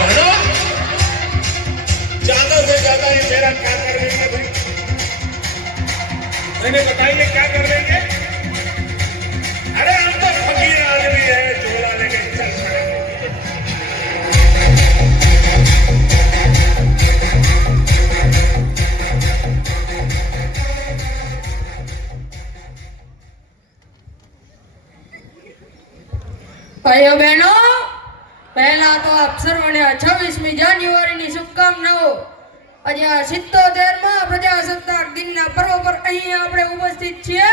बहनों, ज्यादा से ज्यादा ये मेरा क्या कर देंगे भाई? मैंने बताइए क्या कर देंगे? अरे हम तो फकीर आदमी है, झोला लेके चल पड़ेंगे। ભાઈઓ બહેનો, પહેલા તો આપ સર્વને 26મી જાન્યુઆરીની શુભકામનાઓ. આજે આ 77મા પ્રજાસત્તાક દિનના પર્વ પર અહીં આપણે ઉપસ્થિત છીએ.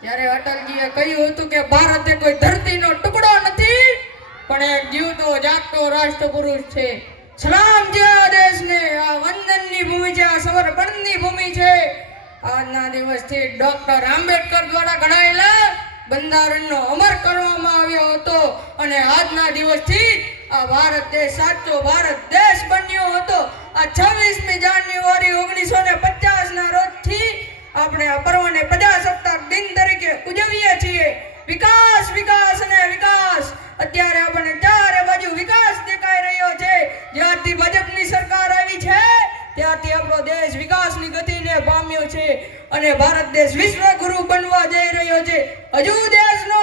ત્યારે અટલજીએ કહ્યું હતું કે ભારત એ કોઈ ધરતીનો ટુકડો નથી, પણ એક જીવતો જાગતો રાષ્ટ્રપુરુષ છે. સલામ છે આ દેશને. આ વંદનની ભૂમિ છે, આ સમર્પણની ભૂમિ છે. આજના દિવસથી ડોક્ટર આંબેડકર દ્વારા ઘડાયેલા બંધારણનો અમર કરવામાં આવ્યો હતો અને આજના દિવસથી આ ભારત દેશ સાચો ભારત દેશ બન્યો હતો. આ 26મી જાન્યુઆરી 1950ના રોજથી આપણે આ પર્વને પ્રજાસત્તાક દિન તરીકે ઉજવીએ છીએ. વિકાસ વિકાસ અને વિકાસ. અત્યારે આપણને ચારે બાજુ વિકાસ દેખાઈ રહ્યો છે. જ્યારથી ભાજપની સરકાર આવી છે ત્યારથી આપણો દેશ વિકાસની ગતિને પામ્યો છે અને ભારત દેશ વિશ્વગુરુ બનવા જઈ રહ્યો છે. હજુ દેશનો